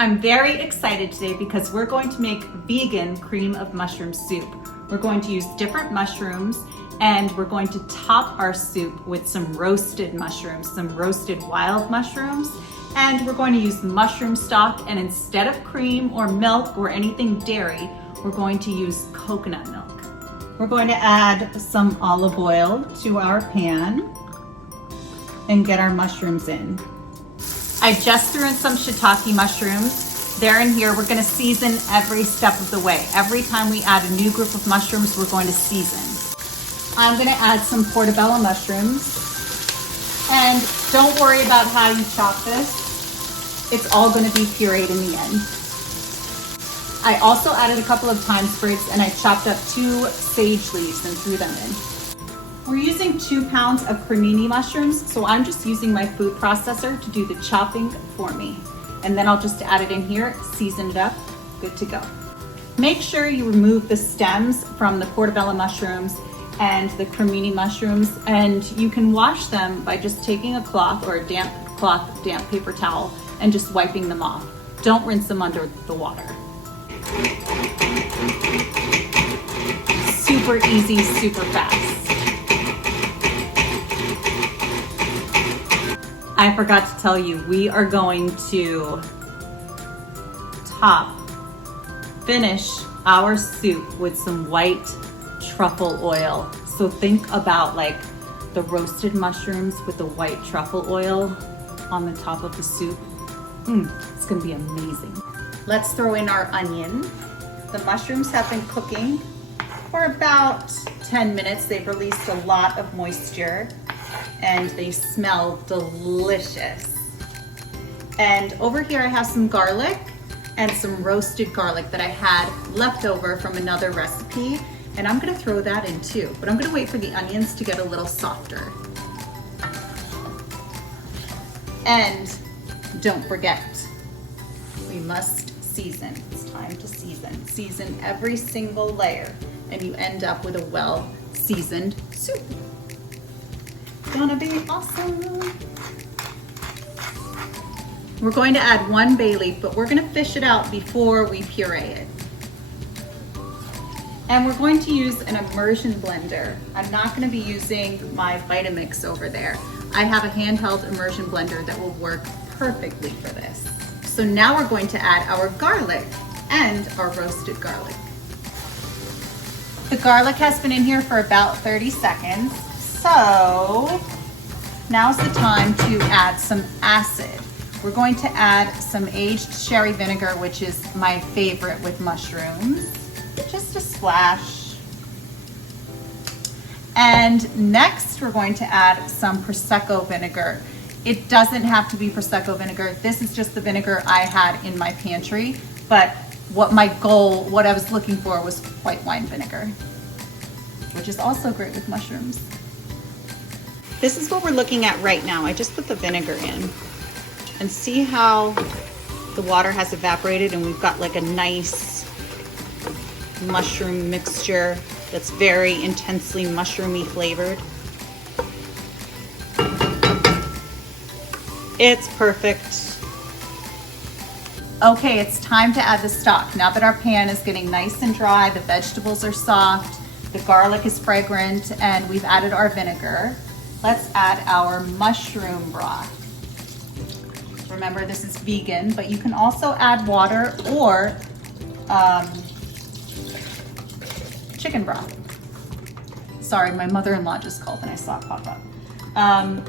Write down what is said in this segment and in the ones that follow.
I'm very excited today because we're going to make vegan cream of mushroom soup. We're going to use different mushrooms and we're going to top our soup with some roasted mushrooms, some roasted wild mushrooms, and we're going to use mushroom stock, and instead of cream or milk or anything dairy, we're going to use coconut milk. We're going to add some olive oil to our pan and get our mushrooms in. I just threw in some shiitake mushrooms. They're in here. We're gonna season every step of the way. Every time we add a new group of mushrooms, we're going to season. I'm gonna add some portobello mushrooms. And don't worry about how you chop this. It's all gonna be pureed in the end. I also added a couple of thyme sprigs and I chopped up 2 sage leaves and threw them in. We're using 2 pounds of cremini mushrooms, so I'm just using my food processor to do the chopping for me. And then I'll just add it in here, season it up, good to go. Make sure you remove the stems from the portobello mushrooms and the cremini mushrooms, and you can wash them by just taking a cloth or a damp cloth, damp paper towel, and just wiping them off. Don't rinse them under the water. Super easy, super fast. I forgot to tell you, we are going to finish our soup with some white truffle oil. So think about like the roasted mushrooms with the white truffle oil on the top of the soup. It's gonna be amazing. Let's throw in our onion. The mushrooms have been cooking for about 10 minutes. They've released a lot of moisture and they smell delicious. And over here I have some garlic and some roasted garlic that I had left over from another recipe, and I'm gonna throw that in too, but I'm gonna wait for the onions to get a little softer. And don't forget, we must season. It's time to season. Season every single layer and you end up with a well-seasoned soup. Gonna be awesome. We're going to add 1 bay leaf, but we're gonna fish it out before we puree it. And we're going to use an immersion blender. I'm not gonna be using my Vitamix over there. I have a handheld immersion blender that will work perfectly for this. So now we're going to add our garlic and our roasted garlic. The garlic has been in here for about 30 seconds. So now's the time to add some acid. We're going to add some aged sherry vinegar, which is my favorite with mushrooms. Just a splash. And next we're going to add some Prosecco vinegar. It doesn't have to be Prosecco vinegar. This is just the vinegar I had in my pantry, but what I was looking for was white wine vinegar, which is also great with mushrooms. This is what we're looking at right now. I just put the vinegar in and see how the water has evaporated and we've got like a nice mushroom mixture that's very intensely mushroomy flavored. It's perfect. Okay, it's time to add the stock. Now that our pan is getting nice and dry, the vegetables are soft, the garlic is fragrant, and we've added our vinegar, let's add our mushroom broth. Remember, this is vegan, but you can also add water or chicken broth. Sorry, my mother-in-law just called and I saw it pop up.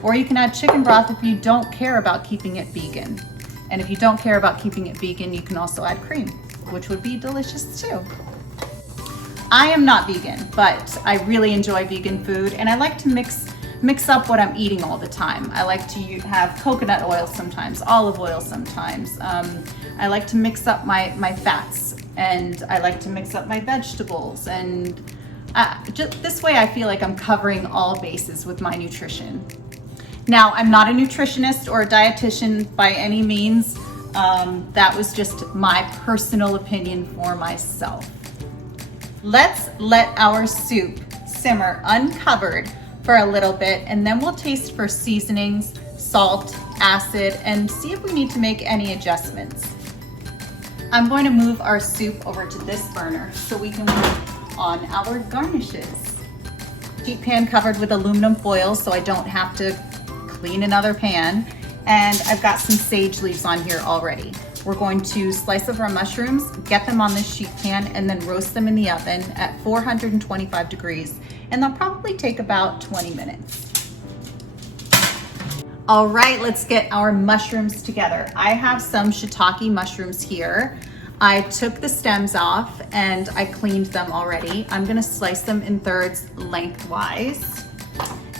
Or you can add chicken broth if you don't care about keeping it vegan. And if you don't care about keeping it vegan, you can also add cream, which would be delicious too. I am not vegan, but I really enjoy vegan food and I like to mix up what I'm eating all the time. I like to have coconut oil sometimes, olive oil sometimes. I like to mix up my fats and I like to mix up my vegetables, and just this way I feel like I'm covering all bases with my nutrition. Now, I'm not a nutritionist or a dietitian by any means. That was just my personal opinion for myself. Let's let our soup simmer uncovered for a little bit, and then we'll taste for seasonings, salt, acid, and see if we need to make any adjustments. I'm going to move our soup over to this burner so we can work on our garnishes. Sheet pan covered with aluminum foil so I don't have to clean another pan. And I've got some sage leaves on here already. We're going to slice up our mushrooms, get them on this sheet pan, and then roast them in the oven at 425 degrees. And they'll probably take about 20 minutes. All right, let's get our mushrooms together. I have some shiitake mushrooms here. I took the stems off and I cleaned them already. I'm gonna slice them in thirds lengthwise.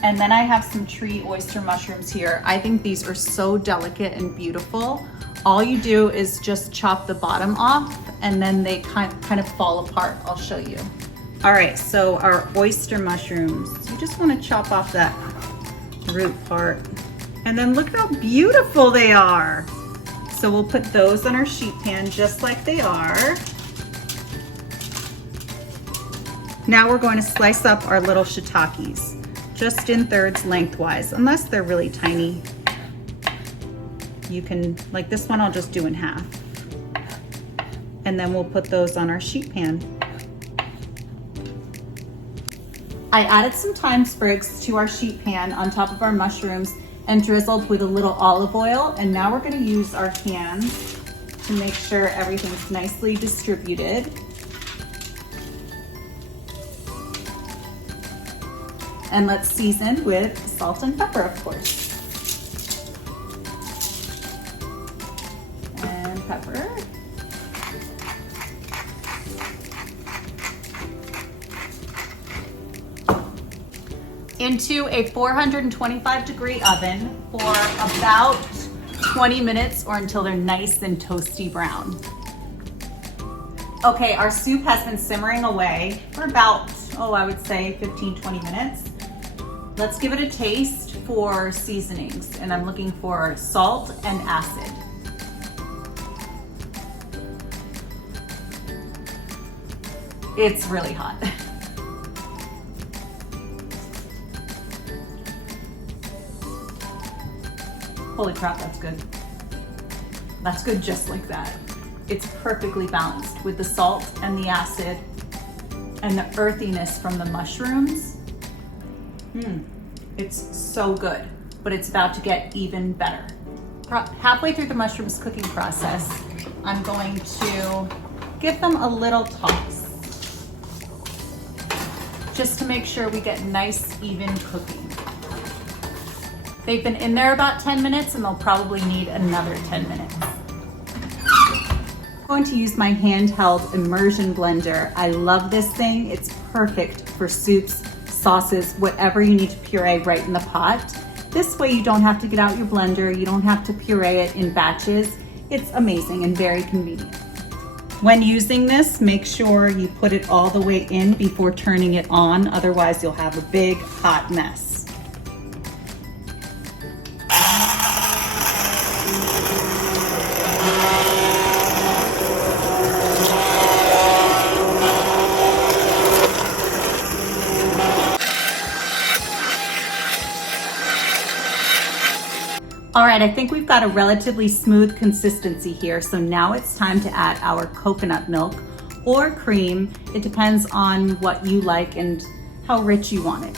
And then I have some tree oyster mushrooms here. I think these are so delicate and beautiful. All you do is just chop the bottom off and then they kind of fall apart. I'll show you. All right, so our oyster mushrooms, you just wanna chop off that root part. And then look how beautiful they are. So we'll put those on our sheet pan just like they are. Now we're going to slice up our little shiitakes, just in thirds lengthwise, unless they're really tiny. You can, like this one, I'll just do in half. And then we'll put those on our sheet pan. I added some thyme sprigs to our sheet pan on top of our mushrooms and drizzled with a little olive oil. And now we're going to use our hands to make sure everything's nicely distributed. And let's season with salt and pepper, of course. And pepper. Into a 425 degree oven for about 20 minutes or until they're nice and toasty brown. Okay, our soup has been simmering away for about, I would say 15-20 minutes. Let's give it a taste for seasonings, and I'm looking for salt and acid. It's really hot. Holy crap, that's good. That's good just like that. It's perfectly balanced with the salt and the acid and the earthiness from the mushrooms. It's so good, but it's about to get even better. Halfway through the mushrooms cooking process, I'm going to give them a little toss, just to make sure we get nice, even cooking. They've been in there about 10 minutes and they'll probably need another 10 minutes. I'm going to use my handheld immersion blender. I love this thing. It's perfect for soups, sauces, whatever you need to puree right in the pot. This way you don't have to get out your blender. You don't have to puree it in batches. It's amazing and very convenient. When using this, make sure you put it all the way in before turning it on. Otherwise you'll have a big hot mess. All right, I think we've got a relatively smooth consistency here. So now it's time to add our coconut milk or cream. It depends on what you like and how rich you want it.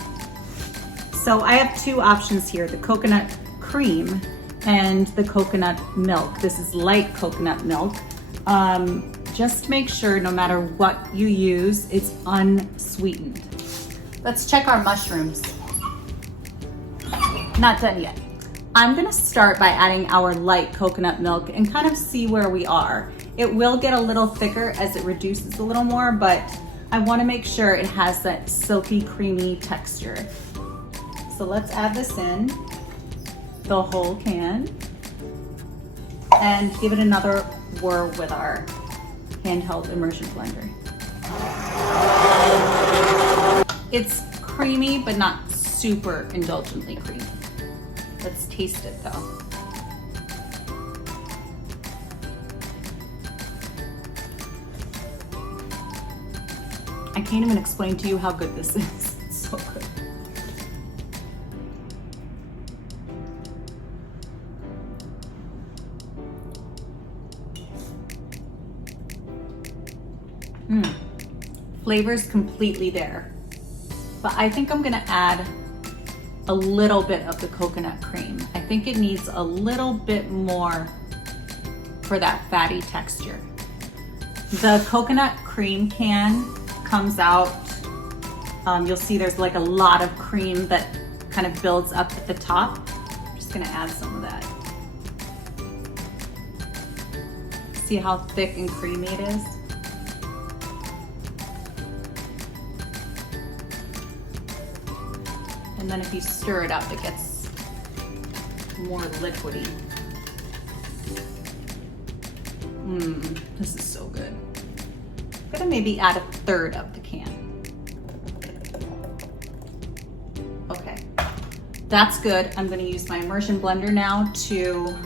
So I have two options here, the coconut cream and the coconut milk. This is light coconut milk. Just make sure no matter what you use, it's unsweetened. Let's check our mushrooms. Not done yet. I'm gonna start by adding our light coconut milk and kind of see where we are. It will get a little thicker as it reduces a little more, but I wanna make sure it has that silky, creamy texture. So let's add this in, the whole can, and give it another whir with our handheld immersion blender. It's creamy, but not super indulgently creamy. Let's taste it though. I can't even explain to you how good this is. It's so good. Flavor's completely there. But I think I'm gonna add a little bit of the coconut cream. I think it needs a little bit more for that fatty texture. The coconut cream can comes out, you'll see there's like a lot of cream that kind of builds up at the top. I'm just gonna add some of that. See how thick and creamy it is? And then if you stir it up, it gets more liquidy. This is so good. I'm gonna maybe add a third of the can. Okay, that's good. I'm gonna use my immersion blender now to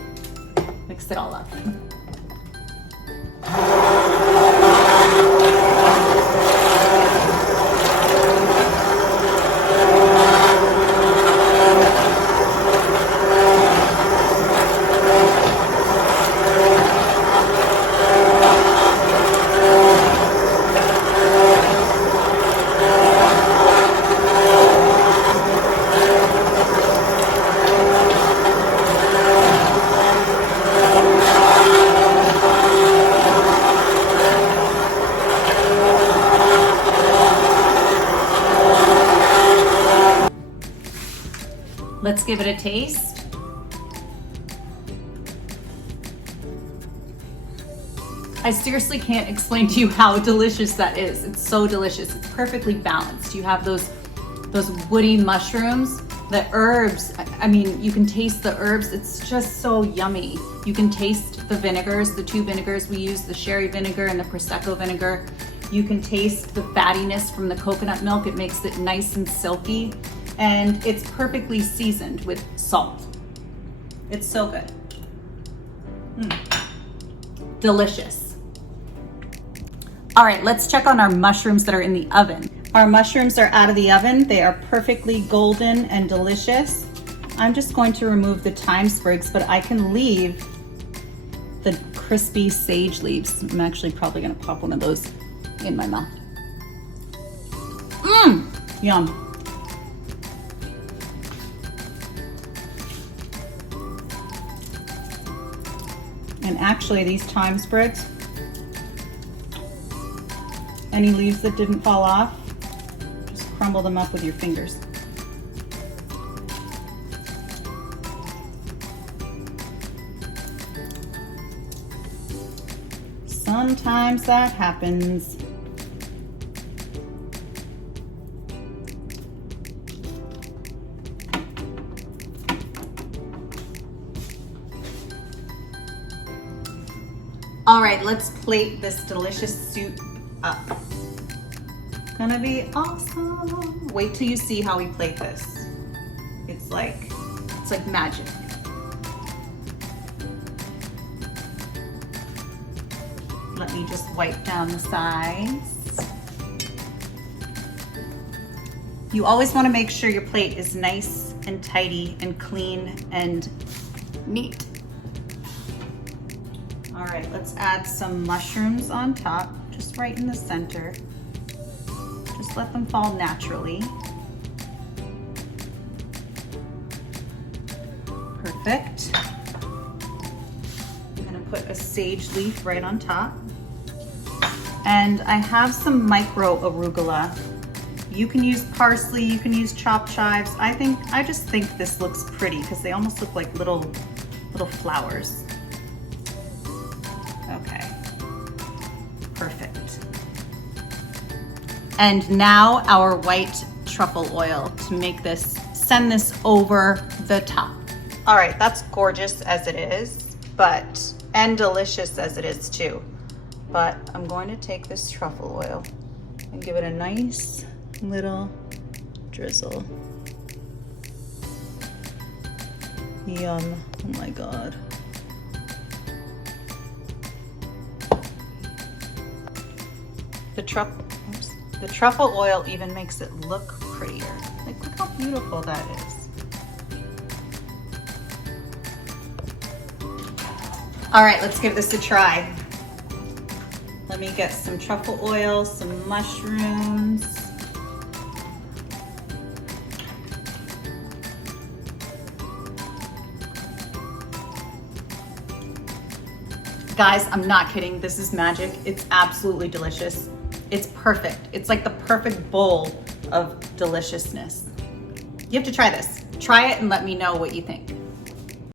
mix it all up. Let's give it a taste. I seriously can't explain to you how delicious that is. It's so delicious. It's perfectly balanced. You have those woody mushrooms, the herbs. I mean, you can taste the herbs. It's just so yummy. You can taste the vinegars, the two vinegars we use, the sherry vinegar and the Prosecco vinegar. You can taste the fattiness from the coconut milk. It makes it nice and silky. And it's perfectly seasoned with salt. It's so good. Delicious. All right, let's check on our mushrooms that are in the oven. Our mushrooms are out of the oven. They are perfectly golden and delicious. I'm just going to remove the thyme sprigs, but I can leave the crispy sage leaves. I'm actually probably gonna pop one of those in my mouth. Yum. And actually these thyme sprigs, any leaves that didn't fall off, just crumble them up with your fingers. Sometimes that happens. All right, let's plate this delicious soup up. Gonna be awesome. Wait till you see how we plate this. It's like magic. Let me just wipe down the sides. You always want to make sure your plate is nice and tidy and clean and neat. All right, let's add some mushrooms on top, just right in the center. Just let them fall naturally. Perfect. I'm gonna put a sage leaf right on top. And I have some micro arugula. You can use parsley, you can use chopped chives. I just think this looks pretty because they almost look like little flowers. Okay, perfect. And now our white truffle oil to make this, send this over the top. All right, that's gorgeous as it is, and delicious as it is too. But I'm going to take this truffle oil and give it a nice little drizzle. Yum, oh my God. The truffle oil even makes it look prettier. Like, look how beautiful that is. All right, let's give this a try. Let me get some truffle oil, some mushrooms. Guys, I'm not kidding. This is magic. It's absolutely delicious. It's perfect. It's like the perfect bowl of deliciousness. You have to try this. Try it and let me know what you think.